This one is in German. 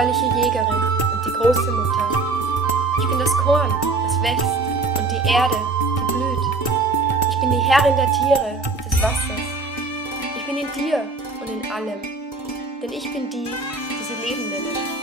jungfräuliche Jägerin und die große Mutter. Ich bin das Korn, das wächst, und die Erde, die blüht. Ich bin die Herrin der Tiere, des Wassers. Ich bin in dir und in allem, denn ich bin die, die sie Leben nennen.